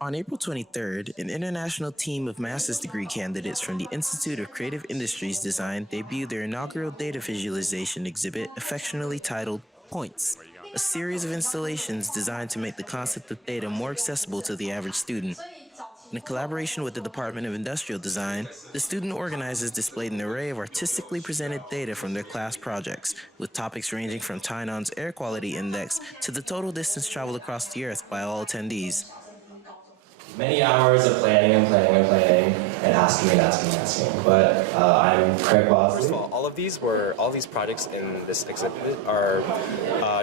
On April 23rd, an international team of master's degree candidates from the Institute of Creative Industries Design debuted their inaugural data visualization exhibit, affectionately titled Points, a series of installations designed to make the concept of data more accessible to the average student. In collaboration with the Department of Industrial Design, the student organizers displayed an array of artistically presented data from their class projects, with topics ranging from Tainan's air quality index to the total distance traveled across the Earth by all attendees. Many hours of planning and planning and planning and asking and asking and asking. But I'm Craig Bosley. First of all these projects in this exhibit are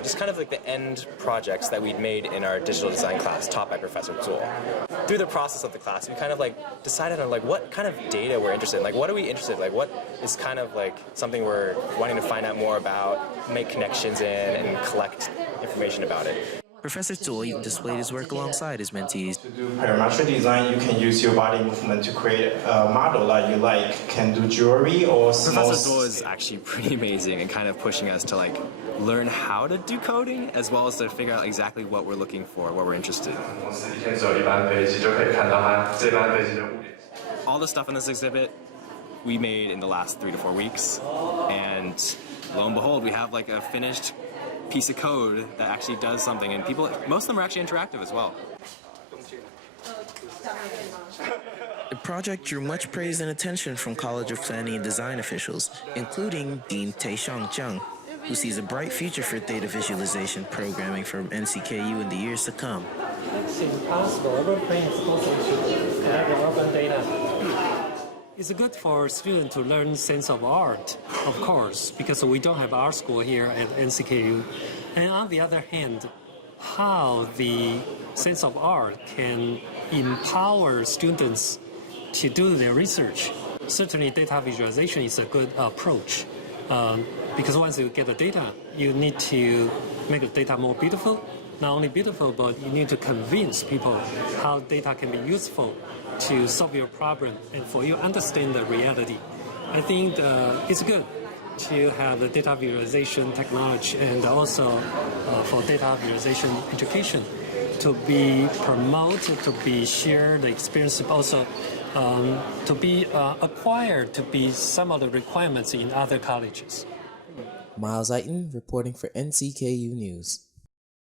just kind of like the end projects that we'd made in our digital design class taught by Professor Zuo. Through the process of the class, we kind of like decided on like what kind of data we're interested in. Like what are we interested in? Like what is kind of like something we're wanting to find out more about, make connections in, and collect information about it. Professor Zuo displayed his work alongside his mentees. To do parametric design, you can use your body movement to create a model that you like. Can do jewelry or small... Professor Zuo is actually pretty amazing and kind of pushing us to like learn how to do coding as well as to figure out exactly what we're looking for, what we're interested in. All the stuff in this exhibit we made in the last 3 to 4 weeks, and lo and behold, we have like a finished piece of code that actually does something, and most of them are actually interactive as well. The project drew much praise and attention from College of Planning and Design officials, including Dean Taishang Jiang, who sees a bright future for data visualization programming from NCKU in the years to come. It's impossible. Every plane is supposed to have urban data. It's good for students to learn sense of art, of course, because we don't have art school here at NCKU. And on the other hand, how the sense of art can empower students to do their research. Certainly data visualization is a good approach, because once you get the data, you need to make the data more beautiful. Not only beautiful, but you need to convince people how data can be useful to solve your problem and for you understand the reality. I think it's good to have the data visualization technology and also for data visualization education to be promoted, to be shared, the experience also to be acquired, to be some of the requirements in other colleges. Miles Aiton reporting for NCKU News.